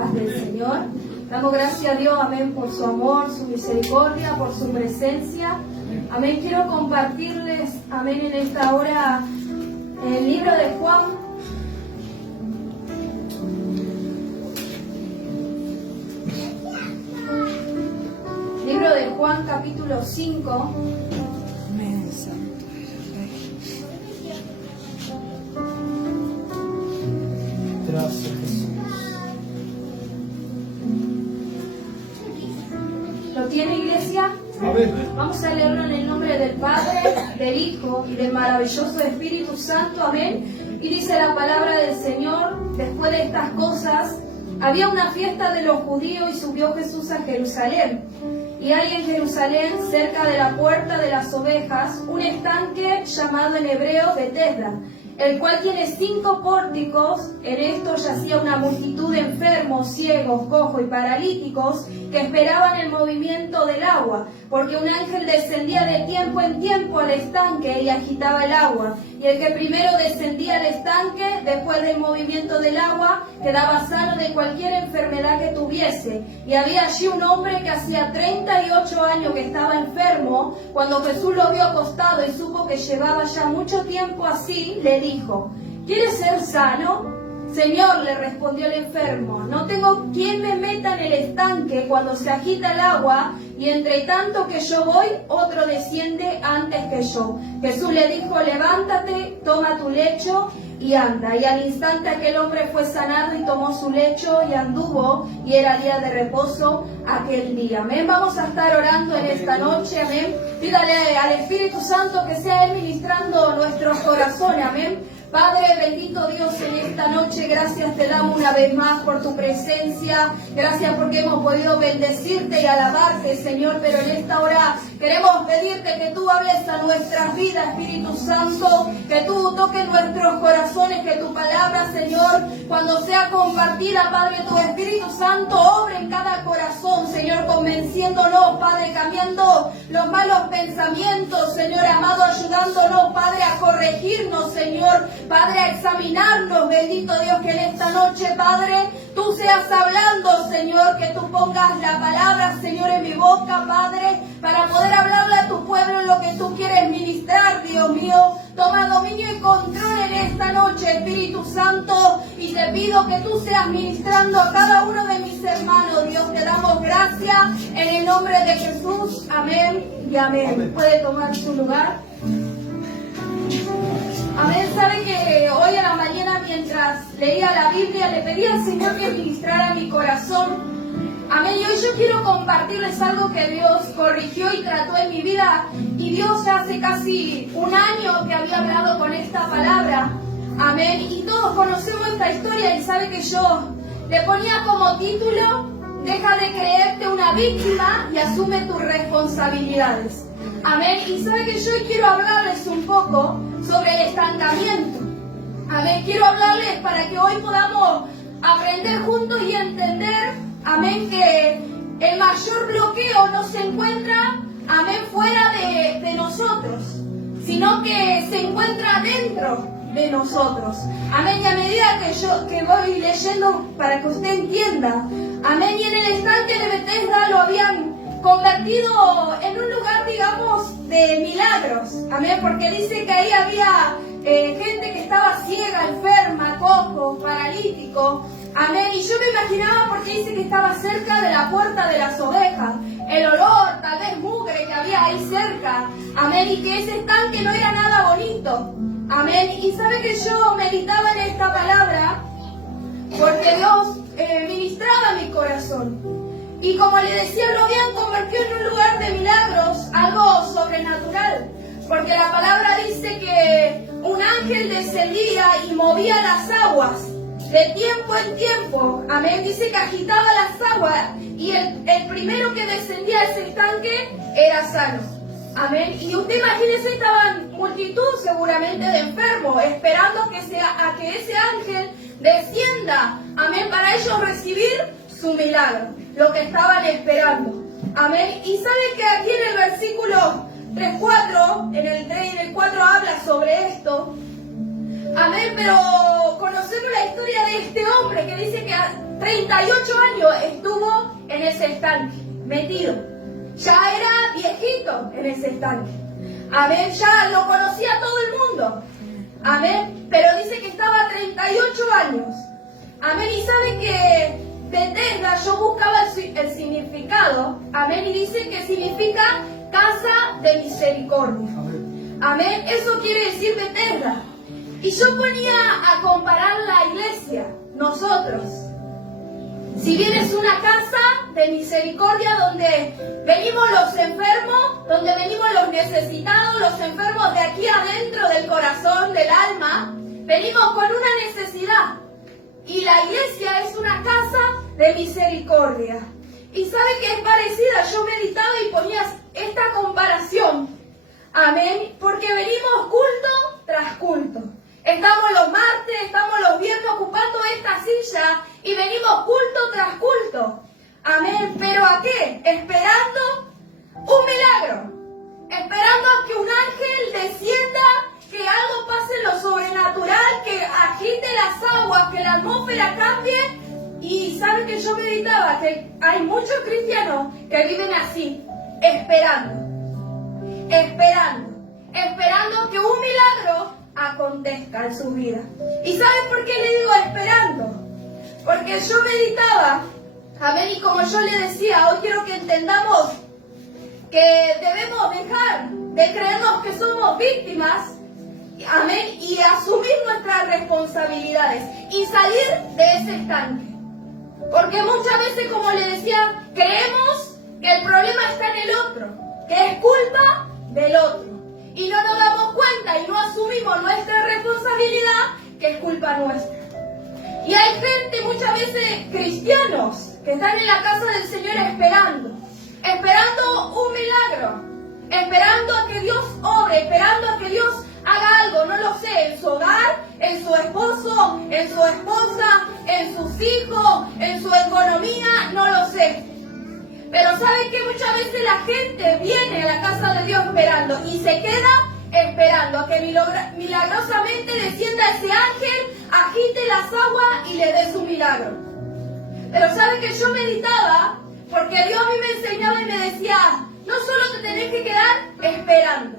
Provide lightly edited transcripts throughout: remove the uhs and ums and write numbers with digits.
paz del Señor. Damos gracias a Dios, amén, por su amor, su misericordia, por su presencia. Amén. Quiero compartirles, amén, en esta hora el libro de Juan. Libro de Juan, capítulo 5. Gracias, Jesús. ¿Lo tiene, iglesia? Amén. Vamos a leerlo en el nombre del Padre, del Hijo y del maravilloso Espíritu Santo. Amén. Y dice la palabra del Señor: después de estas cosas, había una fiesta de los judíos y subió Jesús a Jerusalén. Y hay en Jerusalén, cerca de la puerta de las ovejas, un estanque llamado en hebreo Betesda, el cual tiene 5 pórticos. En esto yacía una multitud de enfermos, ciegos, cojos y paralíticos que esperaban el movimiento del agua, porque un ángel descendía de tiempo en tiempo al estanque y agitaba el agua. Y el que primero descendía al estanque, después del movimiento del agua, quedaba sano de cualquier enfermedad que tuviese. Y había allí un hombre que hacía 38 años que estaba enfermo. Cuando Jesús lo vio acostado y supo que llevaba ya mucho tiempo así, le dijo: ¿quieres ser sano? Señor, le respondió el enfermo, no tengo quien me meta en el estanque cuando se agita el agua, y entre tanto que yo voy, otro desciende antes que yo. Jesús le dijo: levántate, toma tu lecho y anda. Y al instante aquel hombre fue sanado y tomó su lecho y anduvo, y era día de reposo aquel día. Amén. Vamos a estar orando en esta noche. Amén. Pídale al Espíritu Santo que sea Él ministrando nuestros corazones. Amén. Padre, bendito Dios, en esta noche gracias te damos una vez más por tu presencia. Gracias porque hemos podido bendecirte y alabarte, Señor. Pero en esta hora queremos pedirte que tú hables a nuestras vidas, Espíritu Santo. Que tú toques nuestros corazones, que tu palabra, Señor, cuando sea compartida, Padre, tu Espíritu Santo obre en cada corazón, Señor, convenciéndonos, Padre, cambiando los malos pensamientos, Señor amado, ayudándonos, Padre, a corregirnos, Señor, Padre, a examinarnos, bendito Dios, que en esta noche, Padre, tú seas hablando, Señor, que tú pongas la palabra, Señor, en mi boca, Padre, para poder hablarle a tu pueblo lo que tú quieres ministrar, Dios mío. Toma dominio y control en esta noche, Espíritu Santo, y te pido que tú seas ministrando a cada uno de mis hermanos. Dios, te damos gracias en el nombre de Jesús. Amén y amén. Amén. Puede tomar su lugar. Amén. Sabe que hoy a la mañana, mientras leía la Biblia, le pedí al Señor que ministrara mi corazón. Amén. Y hoy yo quiero compartirles algo que Dios corrigió y trató en mi vida. Y Dios hace casi un año que había hablado con esta palabra. Amén. Y todos conocemos esta historia, y sabe que yo le ponía como título: deja de creerte una víctima y asume tus responsabilidades. Amén. Y sabe que yo hoy quiero hablarles un poco sobre el estancamiento. Amén. Quiero hablarles para que hoy podamos aprender juntos y entender, amén, que el mayor bloqueo no se encuentra, amén, fuera de nosotros, sino que se encuentra dentro de nosotros. Amén. Y a medida que voy leyendo, para que usted entienda, amén, y en el estanque de Betesda lo habían convertido en un lugar, digamos, de milagros. Amén. Porque dice que ahí había gente que estaba ciega, enferma, cojo, paralítico. Amén. Y yo me imaginaba, porque dice que estaba cerca de la puerta de las ovejas, el olor, tal vez mugre que había ahí cerca. Amén. Y que ese estanque no era nada bonito. Amén. Y sabe que yo meditaba en esta palabra porque Dios ministraba mi corazón. Y como le decía, lo habían convertido en un lugar de milagros, algo sobrenatural. Porque la palabra dice que un ángel descendía y movía las aguas de tiempo en tiempo. Amén. Dice que agitaba las aguas, y el primero que descendía a ese estanque era sano. Amén. Y usted imagínese, estaban multitud seguramente de enfermos, esperando a que ese ángel descienda. Amén. Para ellos recibir su milagro, lo que estaban esperando. Amén. Y sabe que aquí en el versículo 3-4, en el 3 y en el 4 habla sobre esto. Amén, pero conocemos la historia de este hombre que dice que a 38 años estuvo en ese estanque, metido. Ya era viejito en ese estanque. Amén, ya lo conocía todo el mundo. Amén, pero dice que estaba a 38 años. Amén, y sabe que Bethesda, yo buscaba el significado. Amén, y dice que significa casa de misericordia. Amén, eso quiere decir Bethesda. Y yo ponía a comparar la iglesia, nosotros. Si bien es una casa de misericordia donde venimos los enfermos, donde venimos los necesitados, los enfermos de aquí adentro del corazón, del alma, venimos con una necesidad. Y la iglesia es una casa de misericordia. Y sabe que es parecida, yo meditaba y ponía esta comparación. Amén, porque venimos culto tras culto. Estamos los martes, estamos los viernes ocupando esta silla y venimos culto tras culto. Amén, pero ¿a qué? Esperando un milagro. Esperando a que un ángel descienda, que algo pase en lo sobrenatural, que agite las aguas, que la atmósfera cambie. Y saben que yo meditaba que hay muchos cristianos que viven así, esperando que un milagro acontezca en su vida. ¿Y saben por qué le digo esperando? Porque yo meditaba, amén, y como yo le decía, hoy quiero que entendamos que debemos dejar de creernos que somos víctimas, amén, y asumir nuestras responsabilidades y salir de ese estanque. Porque muchas veces, como le decía, creemos que el problema está en el otro, que es culpa del otro. Y no nos damos cuenta y no asumimos nuestra responsabilidad, que es culpa nuestra. Y hay gente, muchas veces cristianos, que están en la casa del Señor esperando un milagro, esperando a que Dios obre, esperando a que Dios haga algo, no lo sé, en su hogar, en su esposo, en su esposa, en sus hijos, en su economía, no lo sé. Pero ¿saben que muchas veces la gente viene a la casa de Dios esperando y se queda esperando a que milagrosamente descienda ese ángel, agite las aguas y le dé su milagro? Pero ¿saben que yo meditaba? Porque Dios a mí me enseñaba y me decía, no solo te tenés que quedar esperando,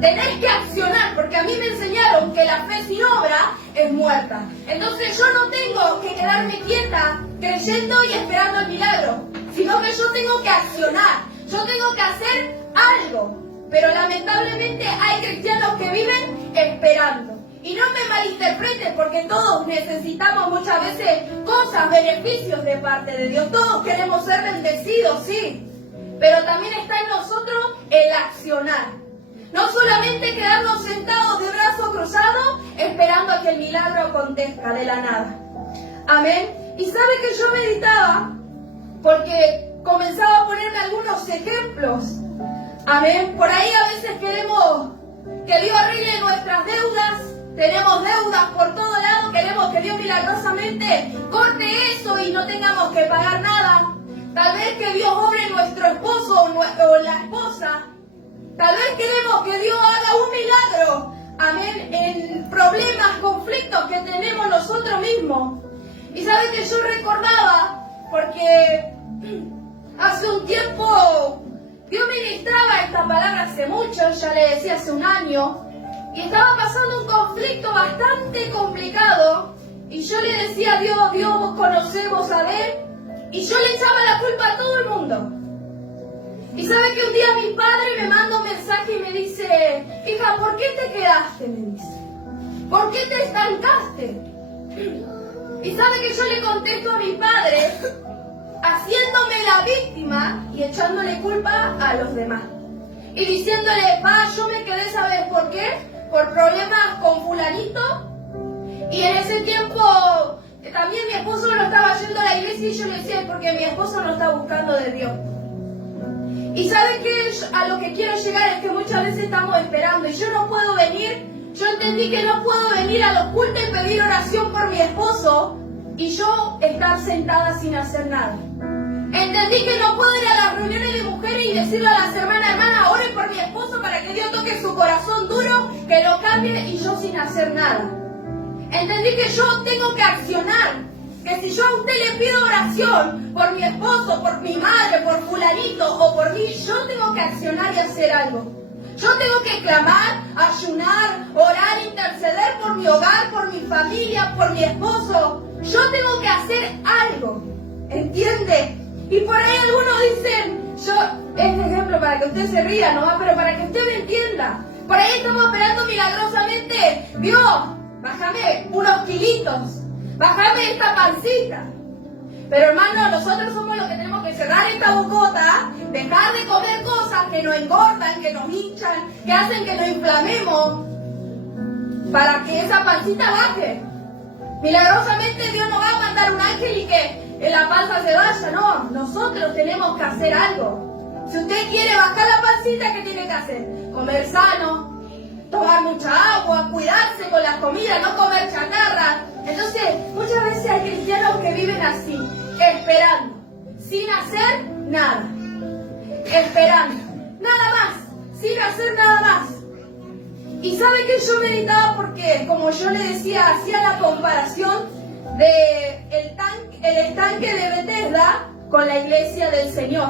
tenés que accionar, porque a mí me enseñaron que la fe sin obra es muerta. Entonces yo no tengo que quedarme quieta, creyendo y esperando el milagro, sino que yo tengo que accionar, yo tengo que hacer algo. Pero lamentablemente hay cristianos que viven esperando. Y no me malinterpreten, porque todos necesitamos muchas veces cosas, beneficios de parte de Dios. Todos queremos ser bendecidos, sí. Pero también está en nosotros el accionar. No solamente quedarnos sentados de brazos cruzados esperando a que el milagro acontezca de la nada. Amén. Y sabe que yo meditaba porque comenzaba a ponerme algunos ejemplos. Amén. Por ahí a veces queremos que Dios arregle nuestras deudas. Tenemos deudas por todo lado. Queremos que Dios milagrosamente corte eso y no tengamos que pagar nada. Tal vez que Dios obre en nuestro esposo o la esposa. Tal vez queremos que Dios haga un milagro. Amén. En problemas, conflictos que tenemos nosotros mismos. Y sabe que yo recordaba, porque hace un tiempo Dios ministraba esta palabra hace mucho, ya le decía hace un año, y estaba pasando un conflicto bastante complicado, y yo le decía a Dios, Dios, vos conocés, vos sabés, y yo le echaba la culpa a todo el mundo. Y sabe que un día mi padre me manda un mensaje y me dice, hija, ¿por qué te quedaste? Me dice, ¿por qué te estancaste? Y sabe que yo le contesto a mi padre, haciéndome la víctima y echándole culpa a los demás. Y diciéndole, pa, yo me quedé, ¿sabes por qué? Por problemas con fulanito. Y en ese tiempo también mi esposo no estaba yendo a la iglesia y yo le decía, porque mi esposo no está buscando de Dios. Y ¿sabe qué? A lo que quiero llegar es que muchas veces estamos esperando y yo no puedo venir. Yo entendí que no puedo venir a los cultos y pedir oración por mi esposo y yo estar sentada sin hacer nada. Entendí que no puedo ir a las reuniones de mujeres y decirle a las hermanas, oren por mi esposo para que Dios toque su corazón duro que lo cambie y yo sin hacer nada. Entendí que yo tengo que accionar. Que si yo a usted le pido oración por mi esposo, por mi madre, por fulanito o por mí, yo tengo que accionar y hacer algo. Yo tengo que clamar, ayunar, orar, interceder por mi hogar, por mi familia, por mi esposo. Yo tengo que hacer algo. ¿Entiende? Y por ahí algunos dicen, este ejemplo para que usted se ría, ¿no? Pero para que usted me entienda. Por ahí estamos esperando milagrosamente, Dios, bájame unos kilitos, bájame esta pancita. Pero hermano, nosotros somos los que tenemos que cerrar esta bocota, dejar de comer cosas que nos engordan, que nos hinchan, que hacen que nos inflamemos, para que esa pancita baje. Milagrosamente Dios no va a mandar un ángel y que la panza se vaya, no. Nosotros tenemos que hacer algo. Si usted quiere bajar la pancita, ¿qué tiene que hacer? Comer sano, tomar mucha agua, cuidarse con la comida, no comer chatarra. Entonces, muchas veces hay cristianos que viven así, esperando, sin hacer nada. Esperando, nada más, sin hacer nada más. Y sabe que yo meditaba porque, como yo le decía, hacía la comparación de el estanque de Bethesda con la iglesia del Señor.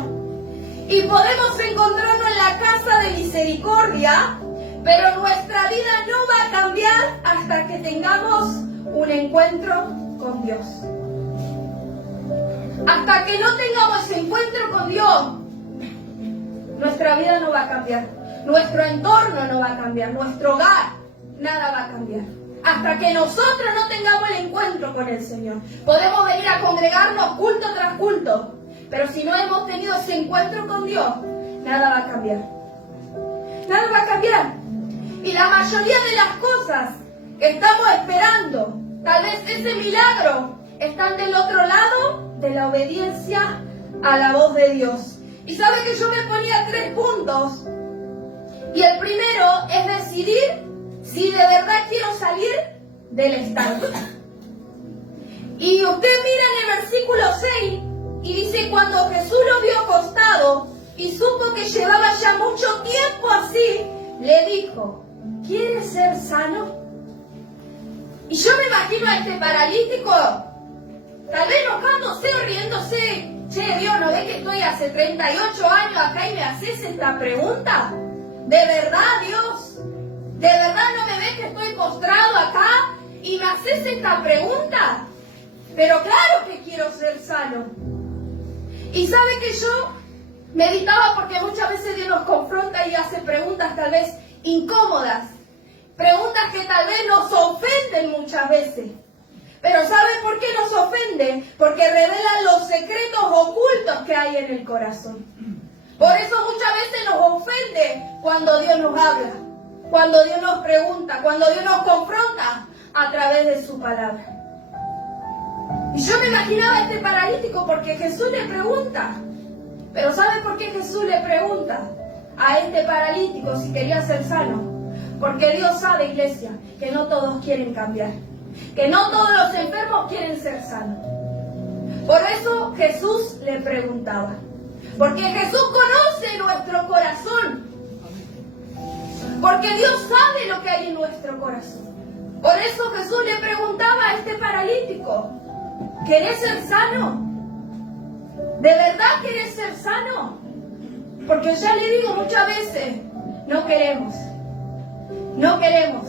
Y podemos encontrarnos en la casa de misericordia, pero nuestra vida no va a cambiar hasta que tengamos un encuentro con Dios. Hasta que no tengamos ese encuentro con Dios, nuestra vida no va a cambiar. Nuestro entorno no va a cambiar. Nuestro hogar, nada va a cambiar. Hasta que nosotros no tengamos el encuentro con el Señor. Podemos venir a congregarnos culto tras culto, pero si no hemos tenido ese encuentro con Dios, nada va a cambiar. Nada va a cambiar. Y la mayoría de las cosas que estamos esperando, tal vez ese milagro, están del otro lado de la obediencia a la voz de Dios. Y sabe que yo me ponía 3 puntos. Y el primero es decidir si de verdad quiero salir del estanque. Y usted mira en el versículo 6 y dice, cuando Jesús lo vio acostado y supo que llevaba ya mucho tiempo así, le dijo, ¿quieres ser sano? Y yo me imagino a este paralítico, tal vez enojándose o riéndose. Che, Dios, ¿no ve que estoy hace 38 años acá y me haces esta pregunta? ¿De verdad, Dios? ¿De verdad no me ves que estoy postrado acá y me haces esta pregunta? Pero claro que quiero ser sano. Y sabe que yo meditaba porque muchas veces Dios nos confronta y hace preguntas tal vez incómodas. Preguntas que tal vez nos ofenden muchas veces. Pero ¿sabe por qué nos ofende? Porque revelan los secretos ocultos que hay en el corazón. Por eso muchas veces nos ofende cuando Dios nos habla, cuando Dios nos pregunta, cuando Dios nos confronta a través de su palabra. Y yo me imaginaba a este paralítico porque Jesús le pregunta. Pero ¿sabe por qué Jesús le pregunta a este paralítico si quería ser sano? Porque Dios sabe, iglesia, que no todos quieren cambiar. Que no todos los enfermos quieren ser sanos. Por eso Jesús le preguntaba. Porque Jesús conoce nuestro corazón. Porque Dios sabe lo que hay en nuestro corazón. Por eso Jesús le preguntaba a este paralítico, ¿querés ser sano? ¿De verdad querés ser sano? Porque ya le digo muchas veces, no queremos. No queremos.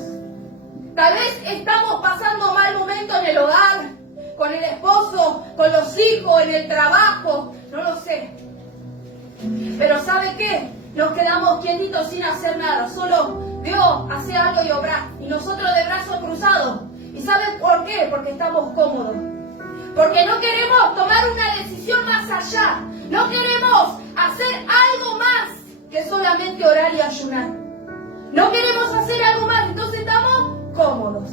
Tal vez estamos pasando mal momento en el hogar, con el esposo, con los hijos, en el trabajo, no lo sé. Pero ¿sabe qué? Nos quedamos quietitos sin hacer nada. Solo Dios hace algo y obra. Y nosotros de brazos cruzados. ¿Y saben por qué? Porque estamos cómodos. Porque no queremos tomar una decisión más allá. No queremos hacer algo más que solamente orar y ayunar. No queremos hacer algo más. Entonces estamos cómodos.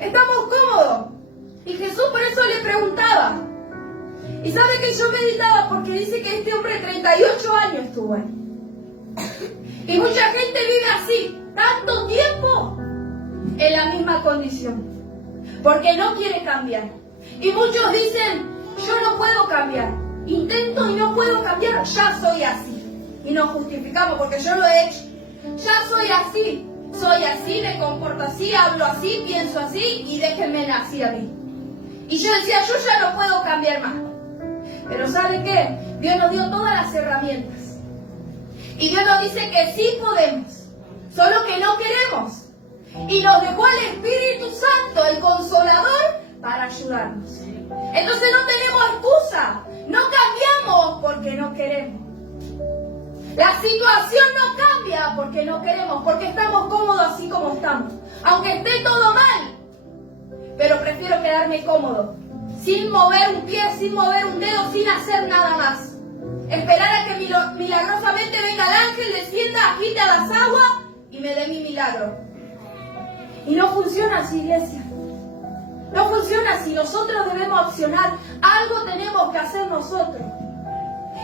Estamos cómodos. Y Jesús por eso le preguntaba. Y sabe que yo meditaba porque dice que este hombre 38 años estuvo ahí. Y mucha gente vive así, tanto tiempo en la misma condición. Porque no quiere cambiar. Y muchos dicen, yo no puedo cambiar. Intento y no puedo cambiar, ya soy así. Y nos justificamos porque yo lo he hecho. Ya soy así. soy así, me comporto así, hablo así, pienso así y déjenme así a mí. Y yo decía, yo ya no puedo cambiar más. Pero ¿sabe qué? Dios nos dio todas las herramientas. Y Dios nos dice que sí podemos, solo que no queremos. Y nos dejó el Espíritu Santo, el Consolador, para ayudarnos. Entonces no tenemos excusa, no cambiamos porque no queremos. La situación no cambia porque no queremos, porque estamos cómodos así como estamos. Aunque esté todo mal, pero prefiero quedarme cómodo, sin mover un pie, sin mover un dedo, sin hacer nada más. Esperar a que milagrosamente venga el ángel, descienda, agite a las aguas y me dé mi milagro. Y no funciona así, iglesia. No funciona así. Nosotros debemos accionar. Algo tenemos que hacer nosotros.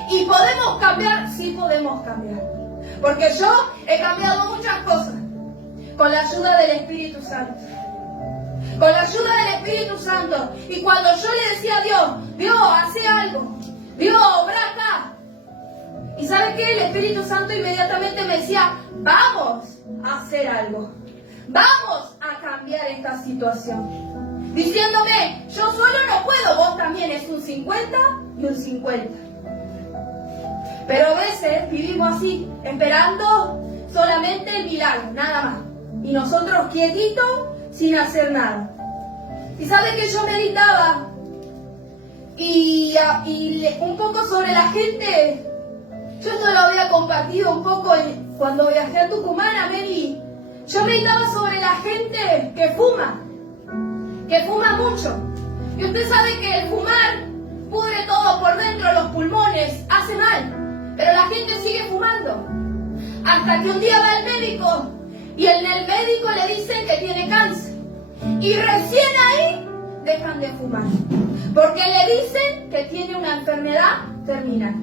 ¿Y podemos cambiar? Sí podemos cambiar. Porque yo he cambiado muchas cosas con la ayuda del Espíritu Santo. Con la ayuda del Espíritu Santo. Y cuando yo le decía a Dios, Dios, hace algo. Dios, obra acá. ¿Y sabe qué? El Espíritu Santo inmediatamente me decía, vamos a hacer algo. Vamos a cambiar esta situación. Diciéndome, yo solo no puedo, vos también, es un 50 y un 50. Pero a veces vivimos así, esperando solamente el milagro, nada más. Y nosotros quietitos, sin hacer nada. Y sabe que yo meditaba y un poco sobre la gente. Yo esto lo había compartido un poco cuando viajé a Tucumán, a Meli. Yo meditaba sobre la gente que fuma mucho. Y usted sabe que el fumar pudre todo por dentro, los pulmones, hace mal. Pero la gente sigue fumando. Hasta que un día va al médico y en el médico le dicen que tiene cáncer. Y recién ahí dejan de fumar. Porque le dicen que tiene una enfermedad terminal.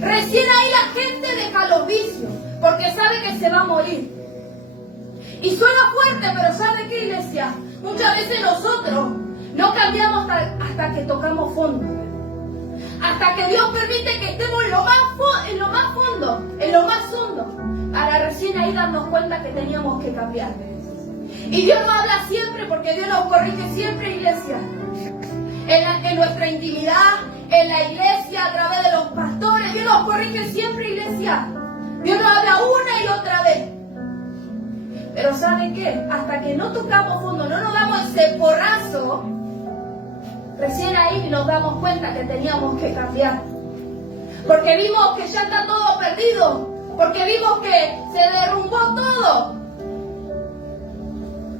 Recién ahí la gente deja los vicios, porque sabe que se va a morir. Y suena fuerte, pero ¿sabe qué, iglesia? Muchas veces nosotros no cambiamos hasta que tocamos fondo. Hasta que Dios permite que estemos en lo más hondo, para recién ahí darnos cuenta que teníamos que cambiar. Y Dios nos habla siempre, porque Dios nos corrige siempre, iglesia. En nuestra intimidad, en la iglesia, a través de los pastores, Dios nos corrige siempre, iglesia. Dios nos habla una y otra vez. Pero ¿sabe qué? Hasta que no tocamos fondo, no nos damos ese porrazo, recién ahí nos damos cuenta que teníamos que cambiar. Porque vimos que ya está todo perdido. Porque vimos que se derrumbó todo.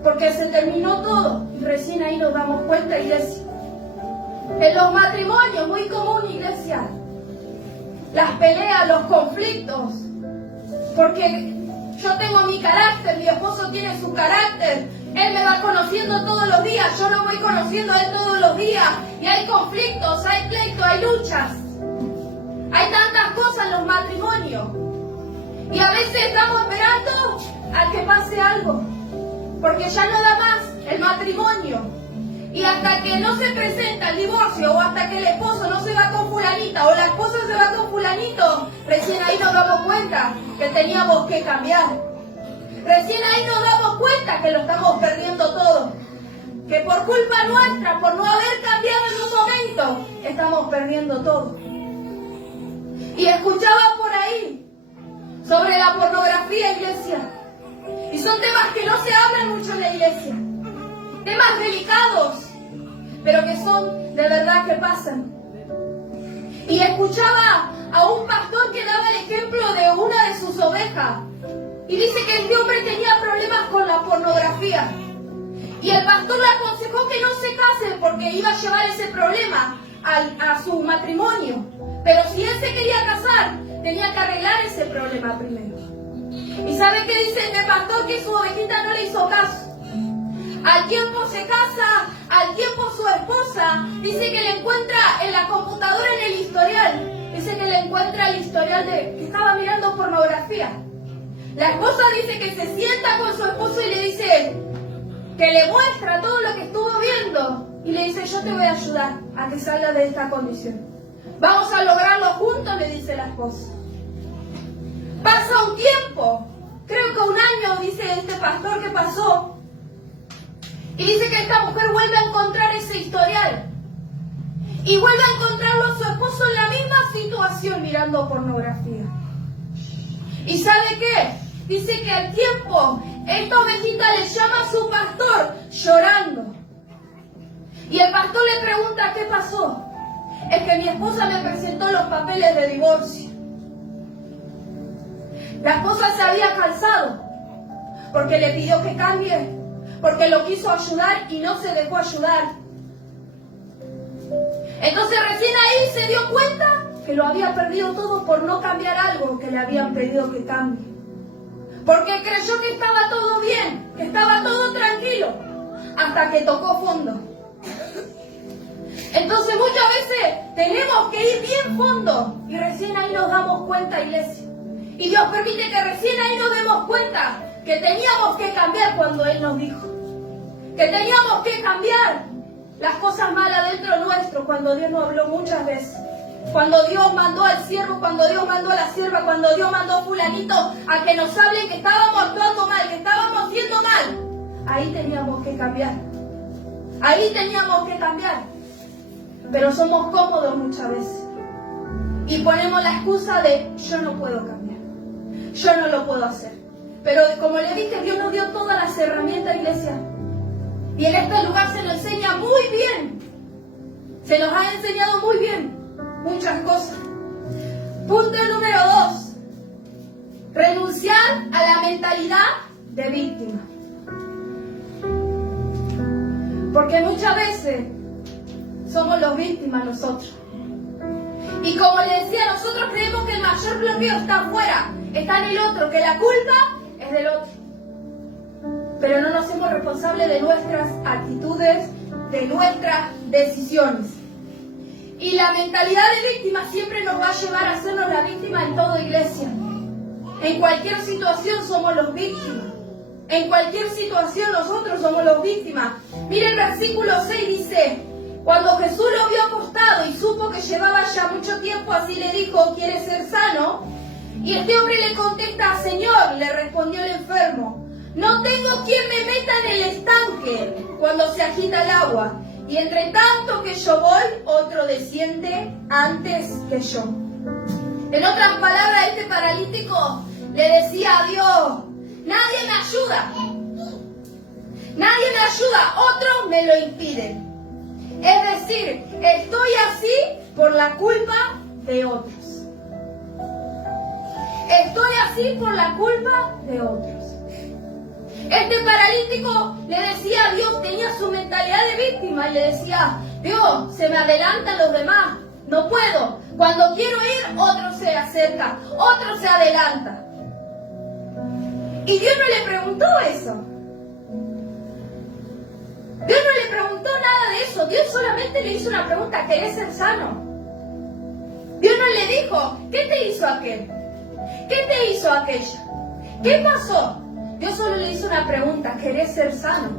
Porque se terminó todo. Y recién ahí nos damos cuenta, iglesia. En los matrimonios, muy común, iglesia. Las peleas, los conflictos. Porque yo tengo mi carácter, mi esposo tiene su carácter. Él me va conociendo todos los días, yo lo voy conociendo a él todos los días. Y hay conflictos, hay pleitos, hay luchas. Hay tantas cosas en los matrimonios. Y a veces estamos esperando a que pase algo. Porque ya no da más el matrimonio. Y hasta que no se presenta el divorcio, o hasta que el esposo no se va con fulanita, o la esposa se va con fulanito, recién ahí nos damos cuenta que teníamos que cambiar. Recién ahí nos damos cuenta que lo estamos perdiendo todo. Que por culpa nuestra, por no haber cambiado en un momento, estamos perdiendo todo. Y escuchaba por ahí sobre la pornografía, iglesia. Y son temas que no se hablan mucho en la iglesia. Temas delicados, pero que son de verdad que pasan. Y escuchaba a un pastor que daba el ejemplo de una de sus ovejas. Y dice que este hombre tenía problemas con la pornografía. Y el pastor le aconsejó que no se case porque iba a llevar ese problema a su matrimonio. Pero si él se quería casar, tenía que arreglar ese problema primero. ¿Y sabe qué dice el pastor? Que su ovejita no le hizo caso. Al tiempo se casa, al tiempo su esposa dice que le encuentra en la computadora, en el historial. Dice que le encuentra el historial de que estaba mirando pornografía. La esposa dice que se sienta con su esposo y le dice que le muestra todo lo que estuvo viendo. Y le dice, yo te voy a ayudar a que salga de esta condición. Vamos a lograrlo juntos, le dice la esposa. Pasa un tiempo, creo que un año, dice este Y dice que esta mujer vuelve a encontrar ese historial. Y vuelve a encontrarlo a su esposo en la misma situación mirando pornografía. ¿Y sabe qué? Dice que al tiempo esta ovejita le llama a su pastor llorando. Y el pastor le pregunta, ¿qué pasó? Es que mi esposa me presentó los papeles de divorcio. La esposa se había cansado porque le pidió que cambie, porque lo quiso ayudar y no se dejó ayudar. Entonces recién ahí se dio cuenta que lo había perdido todo por no cambiar algo que le habían pedido que cambie. Porque creyó que estaba todo bien, que estaba todo tranquilo, hasta que tocó fondo. Entonces muchas veces tenemos que ir bien fondo y recién ahí nos damos cuenta, iglesia. Y Dios permite que recién ahí nos demos cuenta que teníamos que cambiar cuando Él nos dijo. Que teníamos que cambiar las cosas malas dentro nuestro cuando Dios nos habló muchas veces. Cuando Dios mandó al siervo, cuando Dios mandó a la sierva, cuando Dios mandó a fulanito a que nos hablen que estábamos actuando mal, que estábamos haciendo mal. Ahí teníamos que cambiar. Ahí teníamos que cambiar. Pero somos cómodos muchas veces. Y ponemos la excusa de yo no puedo cambiar. Yo no lo puedo hacer. Pero como le dije, Dios nos dio todas las herramientas, iglesia. Y en este lugar se nos enseña muy bien. Se nos ha enseñado muy bien muchas cosas. Punto número 2. Renunciar a la mentalidad de víctima. Porque muchas veces somos los víctimas nosotros. Y como le decía, nosotros creemos que el mayor bloqueo está afuera, está en el otro, que la culpa es del otro. Pero no nos hacemos responsables de nuestras actitudes, de nuestras decisiones. Y la mentalidad de víctima siempre nos va a llevar a hacernos la víctima en toda iglesia. En cualquier situación somos los víctimas. En cualquier situación nosotros somos los víctimas. Mire el versículo 6 dice: cuando Jesús lo vio acostado y supo que llevaba ya mucho tiempo así, le dijo: ¿quieres ser sano? Y este hombre le contesta: Señor, le respondió el enfermo, no tengo quien me meta en el estanque cuando se agita el agua. Y entre tanto que yo voy, otro desciende antes que yo. En otras palabras, este paralítico le decía a Dios: nadie me ayuda. Nadie me ayuda, otros me lo impiden. Es decir, estoy así por la culpa de otros. Estoy así por la culpa de otros. Este paralítico le decía a Dios, tenía su mentalidad de víctima y le decía: Dios, se me adelantan los demás, no puedo. Cuando quiero ir, otro se acerca, otro se adelanta. Y Dios no le preguntó eso. Dios no le preguntó nada de eso. Dios solamente le hizo una pregunta: ¿querés ser sano? Dios no le dijo: ¿qué te hizo aquel? ¿Qué te hizo aquella? ¿Qué pasó? Dios solo le hizo una pregunta: ¿querés ser sano?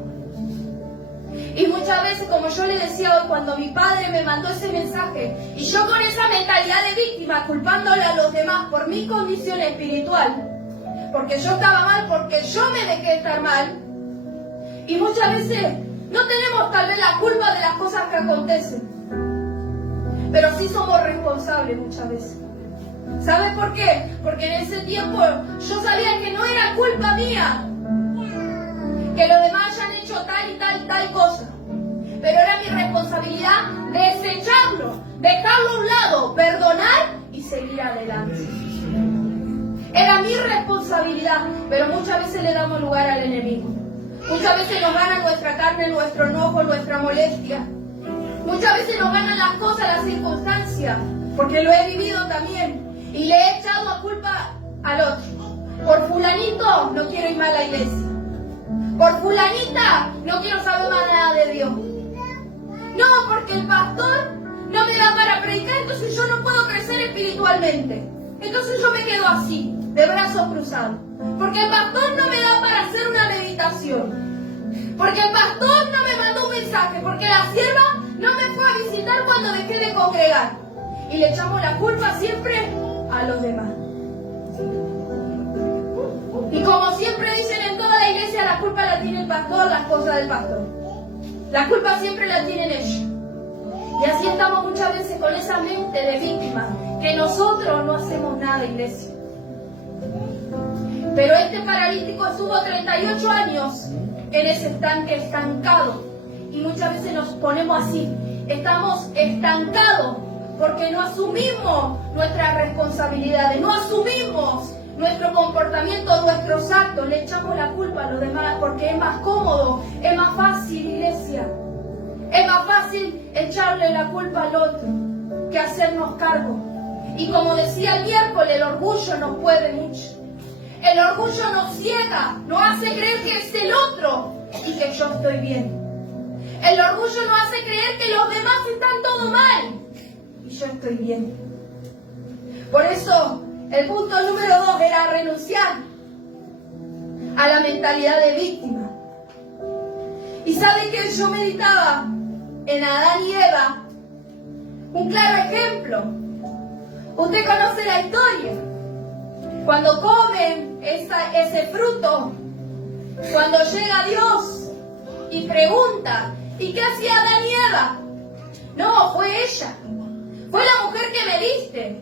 Y muchas veces, como yo le decía hoy, cuando mi padre me mandó ese mensaje, y yo con esa mentalidad de víctima, culpándole a los demás por mi condición espiritual, porque yo estaba mal, porque yo me dejé estar mal, y muchas veces no tenemos tal vez la culpa de las cosas que acontecen, pero sí somos responsables muchas veces. ¿Sabes por qué? Porque en ese tiempo yo sabía que no era culpa mía que los demás hayan hecho tal y tal y tal cosa, pero era mi responsabilidad desecharlo, dejarlo a un lado, perdonar y seguir adelante. Era mi responsabilidad, pero muchas veces le damos lugar al enemigo. Muchas veces nos gana nuestra carne, nuestro enojo, nuestra molestia. Muchas veces nos ganan las cosas, las circunstancias, porque lo he vivido también. Y le he echado la culpa al otro. Por fulanito no quiero ir más a la iglesia. Por fulanita no quiero saber más nada de Dios. No, porque el pastor no me da para predicar, entonces yo no puedo crecer espiritualmente. Entonces yo me quedo así, de brazos cruzados. Porque el pastor no me da para hacer una meditación. Porque el pastor no me mandó un mensaje. Porque la sierva no me fue a visitar cuando dejé de congregar. Y le echamos la culpa siempre a los demás. Y como siempre dicen en toda la iglesia, la culpa la tiene el pastor, las cosas del pastor. La culpa siempre la tienen ellos. Y así estamos muchas veces con esa mente de víctima, que nosotros no hacemos nada, iglesia. Pero este paralítico estuvo 38 años en ese estanque estancado. Y muchas veces nos ponemos así. Estamos estancados porque no asumimos nuestras responsabilidades, no asumimos nuestro comportamiento, nuestros actos, le echamos la culpa a los demás porque es más cómodo, es más fácil, iglesia. Es más fácil echarle la culpa al otro que hacernos cargo. Y como decía el miércoles, el orgullo nos puede mucho. El orgullo nos ciega, nos hace creer que es el otro y que yo estoy bien. El orgullo nos hace creer que los demás están todo mal y yo estoy bien. Por eso, el punto número 2 era renunciar a la mentalidad de víctima. Y sabe que yo meditaba en Adán y Eva, un claro ejemplo. Usted conoce la historia. Cuando comen ese fruto, cuando llega Dios y pregunta, ¿y qué hacía Adán y Eva? No, fue ella. Fue la mujer que me diste.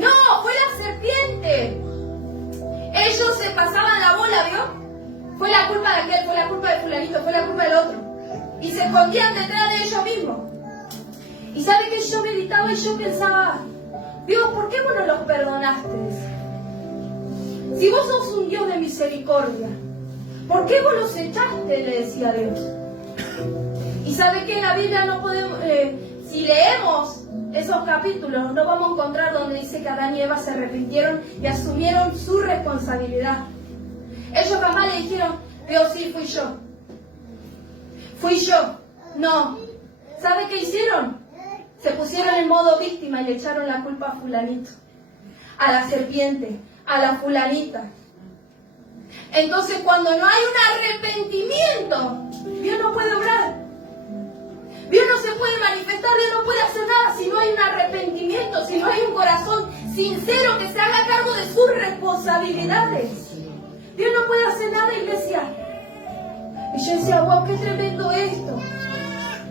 No, fue la serpiente. Ellos se pasaban la bola, ¿vio? Fue la culpa de aquel, fue la culpa de fulanito, fue la culpa del otro. Y se escondían detrás de ellos mismos. Y sabe que yo meditaba y yo pensaba, Dios, ¿por qué vos no los perdonaste? Si vos sos un Dios de misericordia, ¿por qué vos los echaste? Le decía Dios. Y sabe que en la Biblia no podemos, si leemos esos capítulos, no vamos a encontrar donde dice que Adán y Eva se arrepintieron y asumieron su responsabilidad. Ellos jamás le dijeron, Dios, sí, fui yo. Fui yo. No. ¿Sabe qué hicieron? Se pusieron en modo víctima y le echaron la culpa a fulanito, a la serpiente, a la fulanita. Entonces, cuando no hay un arrepentimiento, Dios no puede obrar. Dios no se puede manifestar, Dios no puede hacer nada si no hay un arrepentimiento, si no hay un corazón sincero que se haga cargo de sus responsabilidades. Dios no puede hacer nada, iglesia. Y yo decía, wow, qué tremendo esto.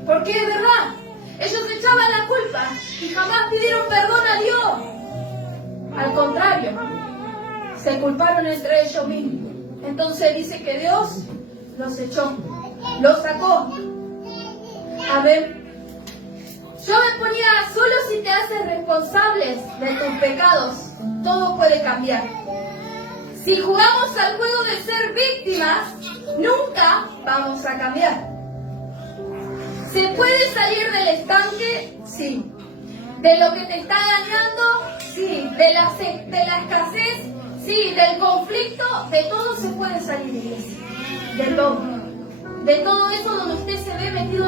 Porque es verdad, ellos echaban la culpa y jamás pidieron perdón a Dios. Al contrario, se culparon entre ellos mismos. Entonces dice que Dios los echó, los sacó. A ver, yo me ponía, solo si te haces responsables de tus pecados, todo puede cambiar. Si jugamos al juego de ser víctimas, nunca vamos a cambiar. ¿Se puede salir del estanque? Sí. ¿De lo que te está dañando? Sí. ¿De la escasez? Sí. ¿Del conflicto? De todo se puede salir, iglesia. De todo. De todo eso donde usted se ve metido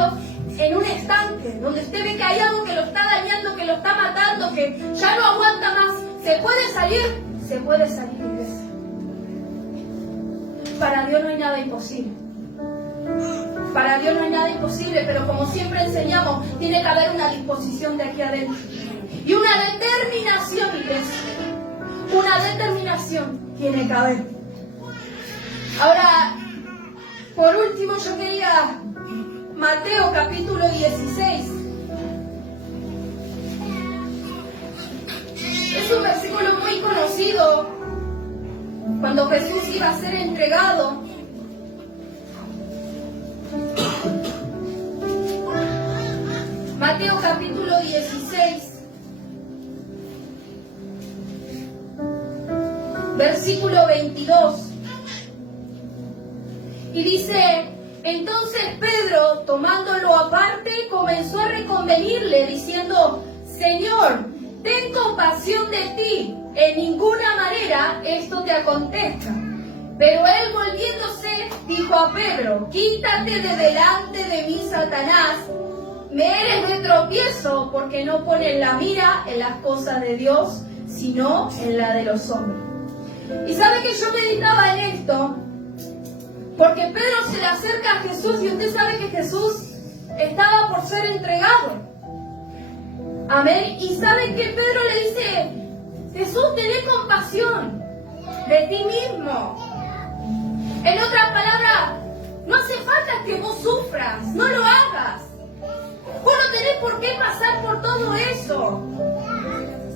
en un estanque, donde usted ve que hay algo que lo está dañando, que lo está matando, que ya no aguanta más. ¿Se puede salir? Se puede salir, iglesia. Para Dios no hay nada imposible. Para Dios no hay nada imposible, pero como siempre enseñamos, tiene que haber una disposición de aquí adentro. Y una determinación, iglesia. Una determinación tiene que haber. Ahora, por último, yo quería Mateo capítulo 16. Es un versículo muy conocido cuando Jesús iba a ser entregado. Mateo capítulo 16, versículo 22. Y dice, entonces Pedro, tomándolo aparte, comenzó a reconvenirle, diciendo, Señor, ten compasión de ti, en ninguna manera esto te acontezca. Pero él, volviéndose, dijo a Pedro, quítate de delante de mí, Satanás, me eres de tropiezo, porque no pones la mira en las cosas de Dios, sino en la de los hombres. Y sabe que yo meditaba en esto, porque Pedro se le acerca a Jesús y usted sabe que Jesús estaba por ser entregado. Amén. Y sabe que Pedro le dice, Jesús, ten compasión de ti mismo. En otras palabras, no hace falta que vos sufras, no lo por todo eso.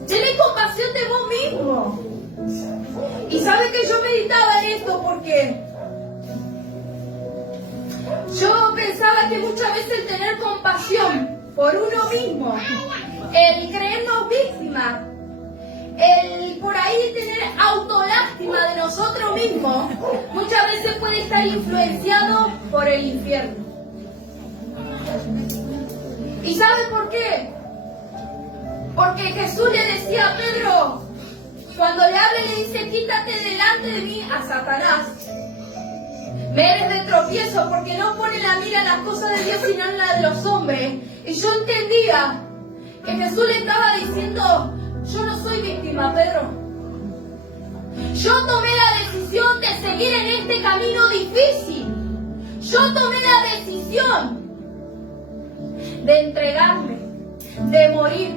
Tené compasión de vos mismo. Y sabe que yo meditaba en esto porque yo pensaba que muchas veces el tener compasión por uno mismo, el creernos víctimas, el por ahí tener autolástima de nosotros mismos, muchas veces puede estar influenciado por el infierno. ¿Y sabe por qué? Porque Jesús le decía a Pedro, cuando le habla le dice, quítate delante de mí a Satanás. Me eres de tropiezo porque no pone la mira en las cosas de Dios sino en la de los hombres. Y yo entendía que Jesús le estaba diciendo, yo no soy víctima, Pedro. Yo tomé la decisión de seguir en este camino difícil. Yo tomé la decisión de entregarme, de morir.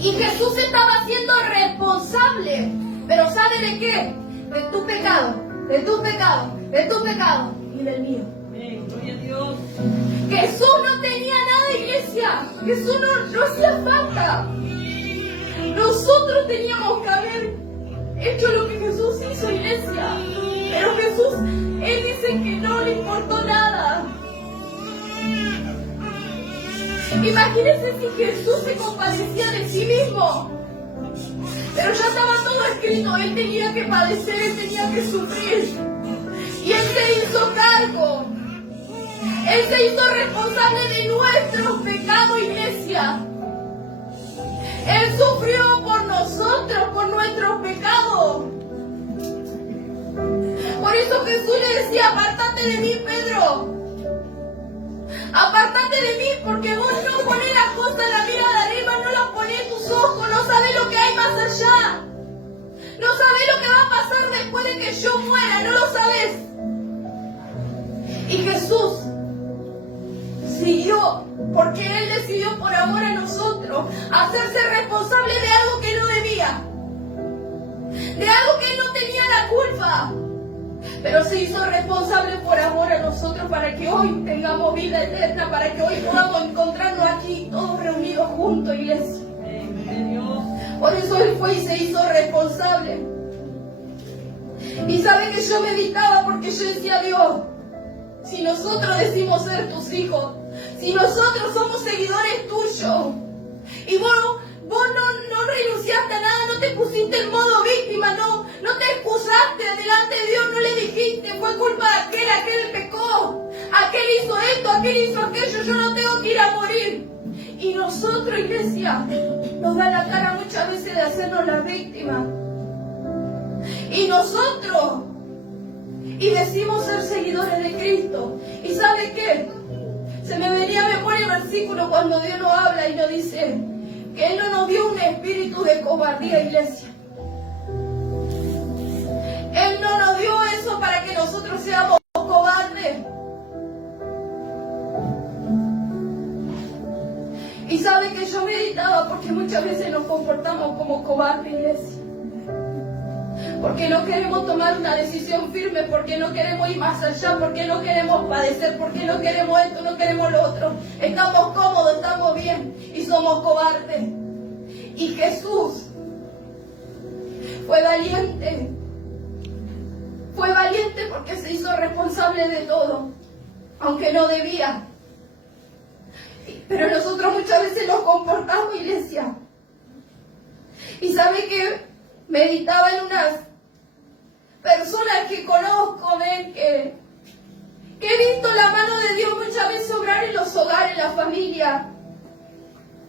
Y Jesús estaba siendo responsable. Pero ¿sabe de qué? De tu pecado, de tu pecado, de tu pecado y del mío. Gloria a Dios. Jesús no tenía nada, iglesia. Jesús no hacía falta. Nosotros teníamos que haber hecho lo que Jesús hizo, iglesia. Pero Jesús, Él dice que no le importó nada. Imagínense si Jesús se compadecía de sí mismo. Pero ya estaba todo escrito, Él tenía que padecer, Él tenía que sufrir. Y Él se hizo cargo. Él se hizo responsable de nuestros pecados, iglesia. Él sufrió por nosotros, por nuestros pecados. Por eso Jesús le decía, apártate de mí, Pedro. Apártate de mí, porque vos no ponés las cosas en la mira de arriba, no las ponés en tus ojos, no sabés lo que hay más allá. No sabés lo que va a pasar después de que yo muera, no lo sabés. Y Jesús siguió, porque Él decidió por amor a nosotros hacerse responsable de algo que no debía, de algo que Él no tenía la culpa. Pero se hizo responsable por amor a nosotros para que hoy tengamos vida eterna, para que hoy podamos encontrarnos aquí todos reunidos juntos, iglesia. Por eso Él fue y se hizo responsable. Y sabe que yo meditaba porque yo decía, Dios, si nosotros decimos ser tus hijos, si nosotros somos seguidores tuyos, y vos no renunciaste a nada, no te pusiste en modo víctima, no te excusaste delante de Dios, no le dijiste, fue culpa de aquel pecó, aquel hizo esto, aquel hizo aquello, yo no tengo que ir a morir. Y nosotros, iglesia, nos da la cara muchas veces de hacernos las víctimas. Y nosotros, y decimos ser seguidores de Cristo. ¿Y sabe qué? Se me venía a memoria el versículo cuando Dios nos habla y nos dice que Él no nos dio un espíritu de cobardía, iglesia. Él no nos dio eso para que nosotros seamos cobardes. Y sabe que yo meditaba porque muchas veces nos comportamos como cobardes, iglesia. Porque no queremos tomar una decisión firme, porque no queremos ir más allá, porque no queremos padecer, porque no queremos esto, no queremos lo otro. Estamos cómodos, estamos bien y somos cobardes. Y Jesús fue valiente. Fue valiente porque se hizo responsable de todo, aunque no debía. Pero nosotros muchas veces nos comportamos, iglesia. Y sabe que meditaba en unas personas que conozco, ven, que he visto la mano de Dios muchas veces obrar en los hogares, en la familia.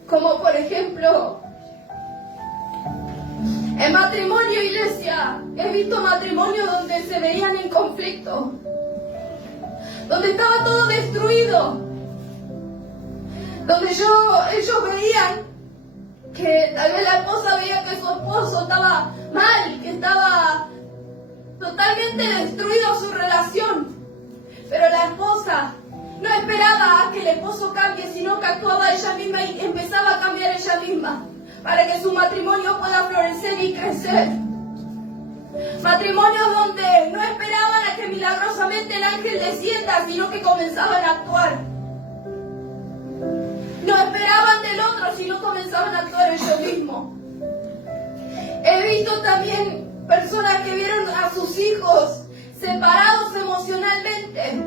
Como por ejemplo, en matrimonio, iglesia. He visto matrimonios donde se veían en conflicto, donde estaba todo destruido, donde ellos veían que tal vez la esposa veía que su esposo estaba mal, que estaba totalmente destruida su relación. Pero la esposa no esperaba a que el esposo cambie, sino que actuaba ella misma y empezaba a cambiar ella misma para que su matrimonio pueda florecer y crecer. Matrimonios donde no esperaban a que milagrosamente el ángel descienda, sino que comenzaban a actuar. No esperaban del otro, sino comenzaban a actuar ellos mismos. He visto también personas que vieron a sus hijos separados emocionalmente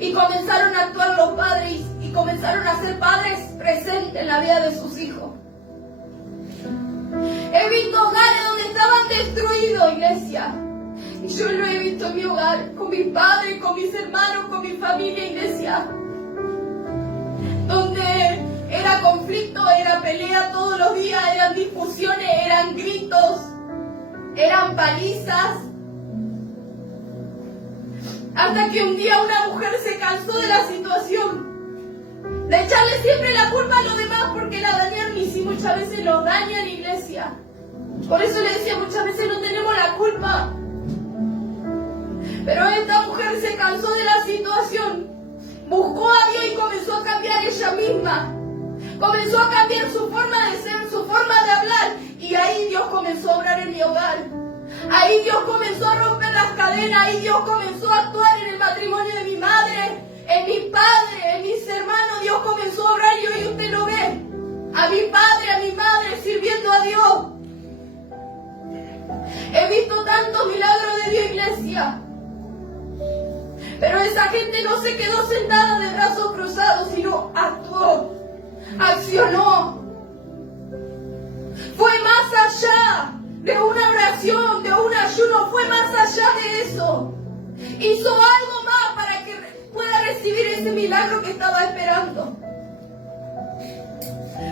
y comenzaron a actuar los padres y comenzaron a ser padres presentes en la vida de sus hijos. He visto hogares donde estaban destruidos, iglesia. Y yo lo he visto en mi hogar, con mis padres, con mis hermanos, con mi familia, iglesia. Donde era conflicto, era pelea todos los días, eran discusiones, eran gritos, eran palizas. Hasta que un día una mujer se cansó de la situación, de echarle siempre la culpa a los demás porque la dañaron, y sí, muchas veces nos dañan, iglesia. Por eso le decía, muchas veces no tenemos la culpa. Pero esta mujer se cansó de la situación, buscó a Dios y comenzó a cambiar ella misma. Comenzó a cambiar su forma de ser, su forma de hablar. Y ahí Dios comenzó a obrar en mi hogar. Ahí Dios comenzó a romper las cadenas. Ahí Dios comenzó a actuar en el matrimonio de mi madre, en mi padre, en mis hermanos. Dios comenzó a obrar y hoy usted lo ve. A mi padre, a mi madre, sirviendo a Dios. He visto tantos milagros de Dios, iglesia. Pero esa gente no se quedó sentada de brazos cruzados, sino actuó, accionó. Fue más allá de una oración, de un ayuno, fue más allá de eso. Hizo algo más para que pueda recibir ese milagro que estaba esperando.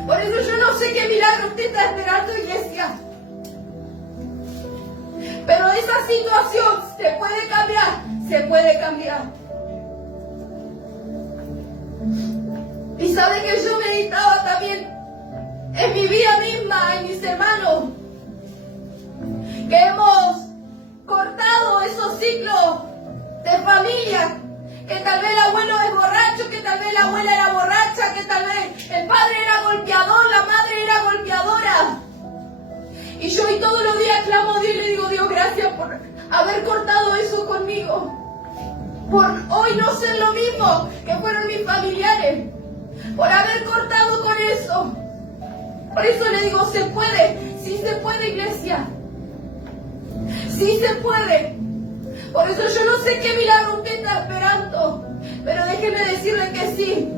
Por eso yo no sé qué milagro usted está esperando, iglesia. Pero esa situación se puede cambiar, se puede cambiar. Y sabe que yo meditaba también en mi vida misma, en mis hermanos, que hemos cortado esos ciclos de familia, que tal vez el abuelo es borracho, que tal vez la abuela era borracha, que tal vez el padre era golpeador, la madre era golpeadora. Y yo hoy todos los días clamo a Dios y le digo, Dios, gracias por haber cortado eso conmigo. Por hoy no ser lo mismo que fueron mis familiares. Por haber cortado con eso. Por eso le digo, se puede. Sí se puede, iglesia. Sí se puede. Por eso yo no sé qué milagro usted está esperando. Pero déjeme decirle que sí.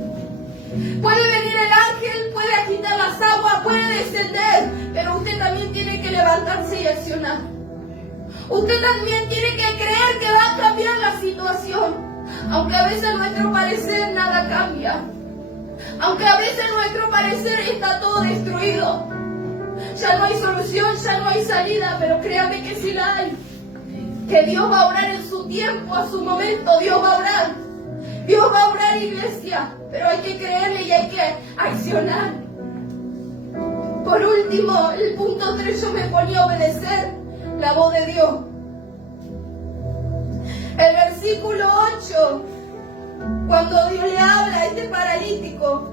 Puede venir el ángel, puede agitar las aguas, puede descender, pero usted también tiene que levantarse y accionar. Usted también tiene que creer que va a cambiar la situación, aunque a veces a nuestro parecer nada cambia, aunque a veces a nuestro parecer está todo destruido, ya no hay solución, ya no hay salida, pero créame que sí la hay, que Dios va a obrar en su tiempo, a su momento, Dios va a obrar. Dios va a obrar, iglesia, pero hay que creerle y hay que accionar. Por último, el punto 3, yo me ponía a obedecer la voz de Dios. El versículo 8, cuando Dios le habla a este paralítico,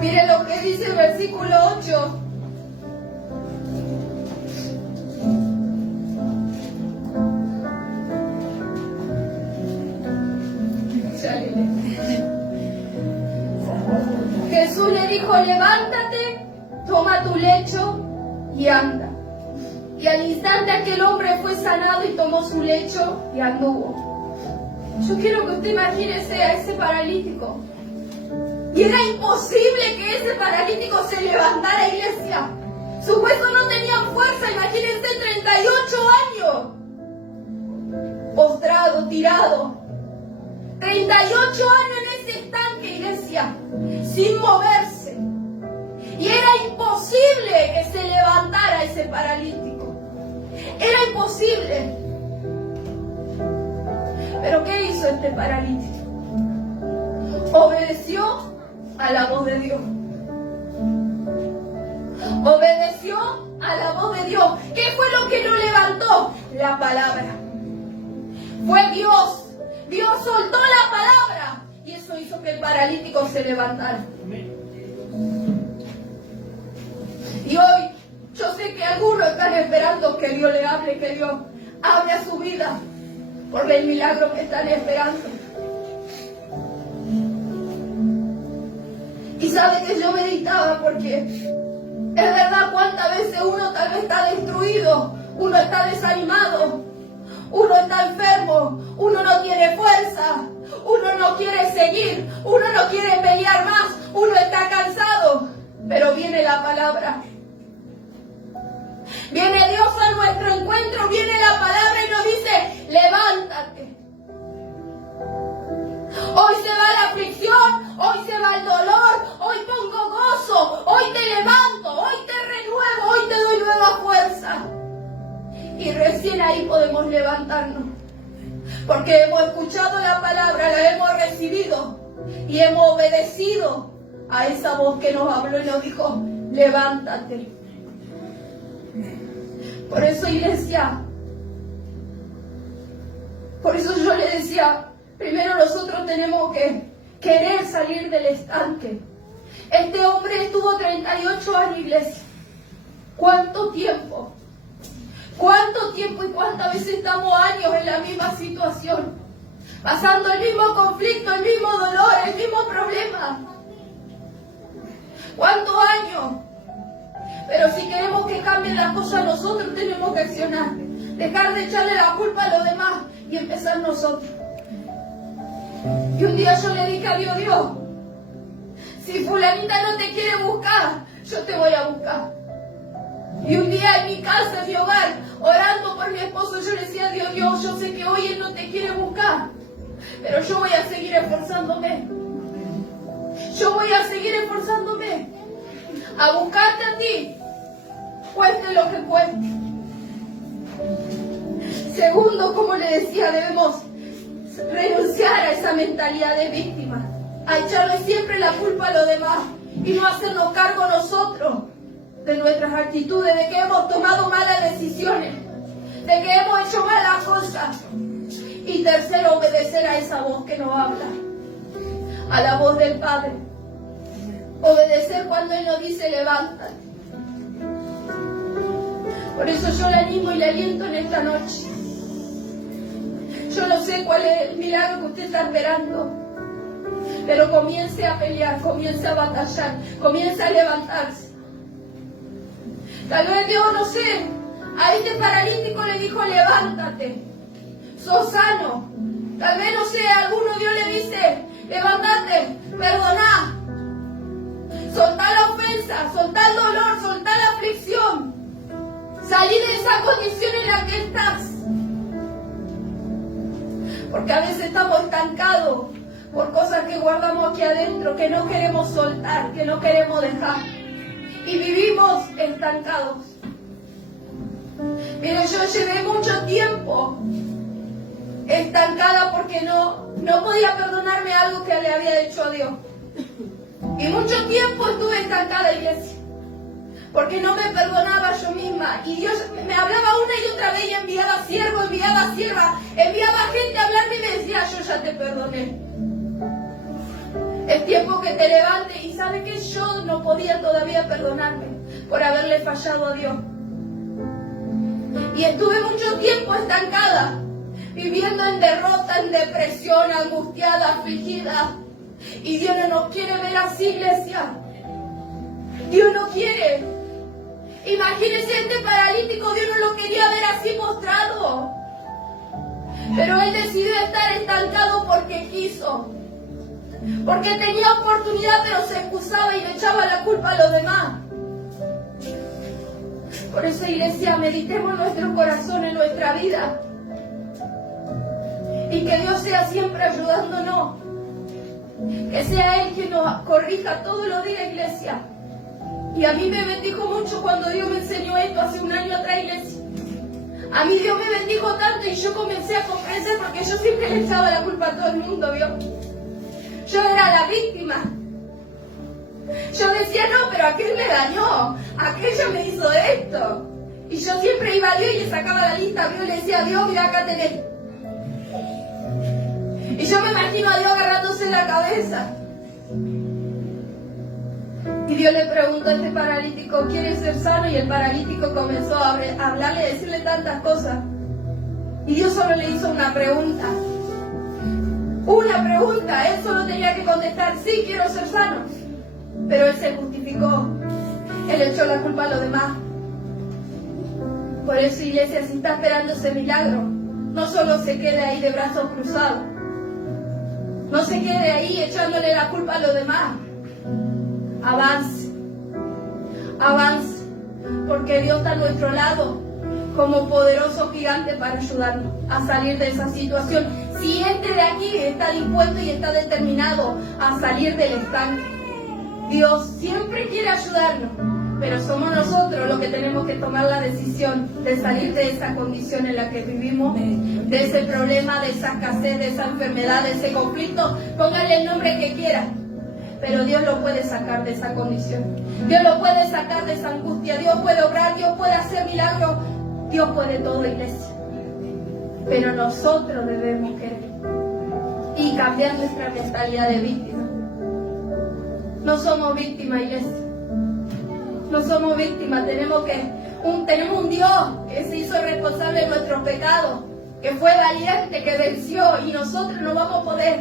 mire lo que dice el versículo 8. Jesús le dijo, levántate, toma tu lecho y anda. Y al instante aquel hombre fue sanado y tomó su lecho y anduvo. Yo quiero que usted imagínese a ese paralítico. Y era imposible que ese paralítico se levantara, iglesia. Sus huesos no tenían fuerza, imagínense, 38 años. Postrado, tirado. 38 años en ese estanque, iglesia, sin moverse. Y era imposible que se levantara ese paralítico. Era imposible. Pero ¿qué hizo este paralítico? Obedeció a la voz de Dios. Obedeció a la voz de Dios. ¿Qué fue lo que lo levantó? La palabra. Fue Dios. Dios soltó la palabra y eso hizo que el paralítico se levantara. Y hoy yo sé que algunos están esperando que Dios le hable, que Dios hable a su vida por el milagro que están esperando. sabe que yo meditaba porque es verdad cuántas veces uno tal vez está destruido, uno está desanimado, uno está enfermo, uno no tiene fuerza, uno no quiere seguir, uno no quiere pelear más, uno está cansado, pero viene la palabra. Viene Dios a nuestro encuentro, viene la palabra y nos dice, levántate. Hoy se va la aflicción, hoy se va el dolor, hoy pongo gozo, hoy te levanto, hoy te renuevo, hoy te doy nueva fuerza. Y recién ahí podemos levantarnos, porque hemos escuchado la palabra, la hemos recibido y hemos obedecido a esa voz que nos habló y nos dijo, levántate. Por eso, iglesia, por eso yo le decía, primero nosotros tenemos que querer salir del estanque. Este hombre estuvo 38 años, iglesia. ¿Cuánto tiempo? ¿Cuánto tiempo y cuántas veces estamos años en la misma situación? Pasando el mismo conflicto, el mismo dolor, el mismo problema. ¿Cuántos años? Pero si queremos que cambien las cosas, nosotros tenemos que accionar. Dejar de echarle la culpa a los demás y empezar nosotros. Y un día yo le dije a Dios, si fulanita no te quiere buscar, yo te voy a buscar. Y un día en mi casa, en mi hogar, orando por mi esposo, yo le decía a Dios, yo sé que hoy él no te quiere buscar, pero yo voy a seguir esforzándome. Yo voy a seguir esforzándome a buscarte a ti, cueste lo que cueste. Segundo, como le decía, debemos renunciar a esa mentalidad de víctima, a echarle siempre la culpa a los demás y no hacernos cargo nosotros de nuestras actitudes, de que hemos tomado malas decisiones, de que hemos hecho malas cosas. Y tercero, obedecer a esa voz que nos habla, a la voz del Padre. Obedecer cuando Él nos dice levántate. Por eso yo le animo y le aliento en esta noche. Yo no sé cuál es el milagro que usted está esperando, pero comience a pelear, comience a batallar, comience a levantarse. Tal vez Dios, no sé, a este paralítico le dijo levántate, sos sano. Tal vez, no sé, a alguno Dios le dice levántate, perdoná, soltá la ofensa, soltá el dolor, soltá la aflicción, salí de esa condición en la que estás. Porque a veces estamos estancados por cosas que guardamos aquí adentro, que no queremos soltar, que no queremos dejar. Y vivimos estancados. Mira, yo llevé mucho tiempo estancada porque no podía perdonarme algo que le había hecho a Dios. Y mucho tiempo estuve estancada, iglesia, porque no me perdonaba yo misma. Y Dios me hablaba una y otra vez y enviaba siervo, enviaba sierva, enviaba gente a hablarme y me decía, yo ya te perdoné. Es tiempo que te levantes. Y sabe que yo no podía todavía perdonarme por haberle fallado a Dios. Y estuve mucho tiempo estancada, viviendo en derrota, en depresión, angustiada, afligida. Y Dios no nos quiere ver así, iglesia. Dios no quiere. Imagínense este paralítico, Dios no lo quería ver así postrado. Pero Él decidió estar estancado porque quiso. Porque tenía oportunidad, pero se excusaba y le echaba la culpa a los demás. Por eso, iglesia, meditemos en nuestro corazón, en nuestra vida. Y que Dios sea siempre ayudándonos. Que sea Él quien nos corrija todos los días, iglesia. Y a mí me bendijo mucho cuando Dios me enseñó esto hace un año atrás, iglesia. A mí Dios me bendijo tanto y yo comencé a comprender, porque yo siempre le echaba la culpa a todo el mundo, ¿vio? Yo era la víctima. Yo decía, no, pero aquel me dañó, aquella me hizo esto. Y yo siempre iba a Dios y le sacaba la lista a Dios y le decía, Dios, mira, acá tenés. Y yo me imagino a Dios agarrándose la cabeza. Y Dios le preguntó a este paralítico, ¿quieres ser sano? Y el paralítico comenzó a hablarle, a decirle tantas cosas. Y Dios solo le hizo una pregunta. Una pregunta, él solo tenía que contestar, sí, quiero ser sano. pero Él se justificó. Él echó la culpa a los demás. Por eso, iglesia, si está esperando ese milagro, no solo se quede ahí de brazos cruzados. No se quede ahí echándole la culpa a los demás. Avance. Avance. Porque Dios está a nuestro lado como poderoso gigante para ayudarnos a salir de esa situación. Si este de aquí está dispuesto y está determinado a salir del estanque, Dios siempre quiere ayudarnos, pero somos nosotros los que tenemos que tomar la decisión de salir de esa condición en la que vivimos, de ese problema, de esa escasez, de esa enfermedad, de ese conflicto. Póngale el nombre que quiera, pero Dios lo puede sacar de esa condición. Dios lo puede sacar de esa angustia. Dios puede obrar, Dios puede hacer milagros. Dios puede todo, iglesia. Pero nosotros debemos querer y cambiar nuestra mentalidad de víctima. No somos víctimas, iglesia. No somos víctimas. Tenemos un Dios que se hizo responsable de nuestros pecados, que fue valiente, que venció, y nosotros no vamos a poder.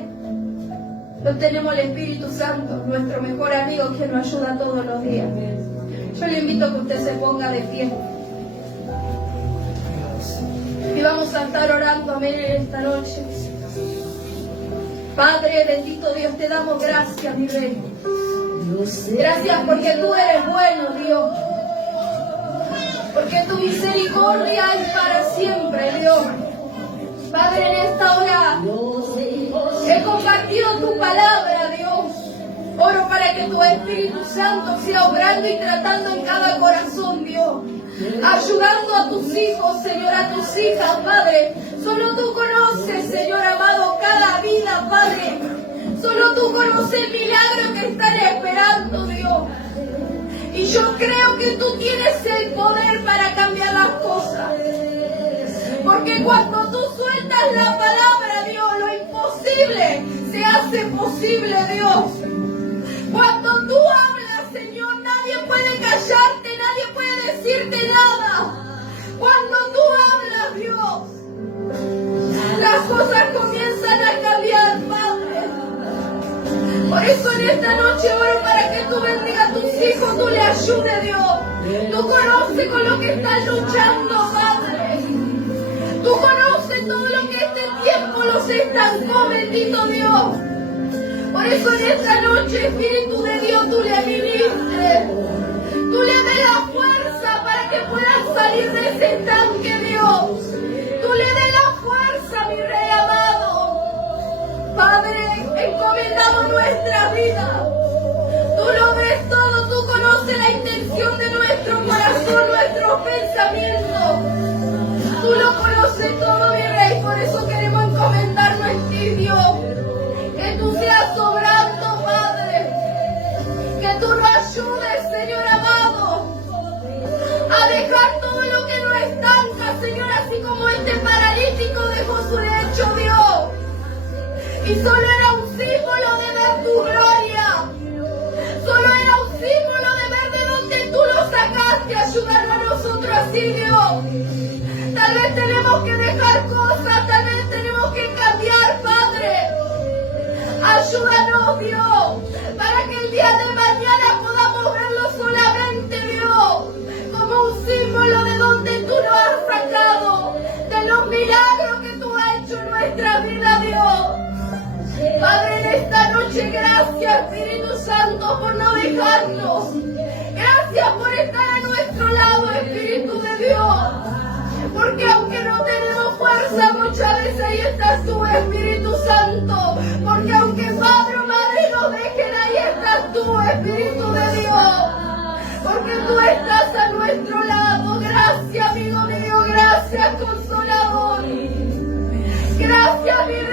No tenemos el Espíritu Santo, nuestro mejor amigo, que nos ayuda todos los días. Yo le invito a que usted se ponga de pie. Y vamos a estar orando, amén, en esta noche. Padre, bendito Dios, te damos gracias, mi Rey. Gracias porque tú eres bueno, Dios. Porque tu misericordia es para siempre, Dios. Padre, en esta hora he compartido tu palabra, Dios. Oro para que tu Espíritu Santo sea obrando y tratando en cada corazón, Dios. Ayudando a tus hijos, Señor, a tus hijas, Padre. Solo tú conoces, Señor amado, cada vida, Padre. Solo tú conoces el milagro que están esperando, Dios. Y yo creo que tú tienes el poder para cambiar las cosas. Porque cuando tú sueltas la palabra, Dios, lo imposible se hace posible, Dios. Cuando tú hablas, Señor, nadie puede callarte, nadie puede decirte nada. Cuando tú hablas, Dios, las cosas comienzan a cambiar, Padre. Por eso en esta noche oro para que tú bendigas a tus hijos, tú le ayudes, Dios. Tú conoces con lo que están luchando, Padre. Tú conoces todo lo que este tiempo los estancó, bendito Dios. Por eso en esta noche, Espíritu de Dios, tú le ministres. Tú le des la fuerza para que puedan salir de ese estanque, Dios. Tú le des la fuerza, mi Rey amado. Padre, encomendamos nuestra vida. Tú lo ves todo, tú conoces la intención de nuestro corazón, nuestros pensamientos. Tú lo conoces todo, mi Rey, por eso queremos encomendarnos en ti, Dios. Que tú seas obrando, Padre. Que tú nos ayudes, Señor amado, a dejar todo lo que nos estanca, Señor, así como este paralítico dejó su lecho, Dios. Y solo era un símbolo de ver tu gloria. Solo era un símbolo de ver de dónde tú lo sacaste, ayudarnos a nosotros así, Dios. Tal vez tenemos que dejar cosas, tal vez tenemos que cambiar, Padre. Ayúdanos, Dios, para que el día de mañana podamos verlo solamente, Dios, como un símbolo de donde tú nos has sacado, de los milagros que tú has hecho en nuestra vida, Dios. Padre, en esta noche, gracias, Espíritu Santo, por no dejarnos. Gracias por estar a nuestro lado, Espíritu de Dios. Porque aunque no tenemos fuerza, muchas veces ahí estás tú, Espíritu Santo. Porque aunque padre o madre nos dejen, ahí estás tú, Espíritu de Dios. Porque tú estás a nuestro lado. Gracias, amigo mío. Gracias, Consolador. Gracias, mi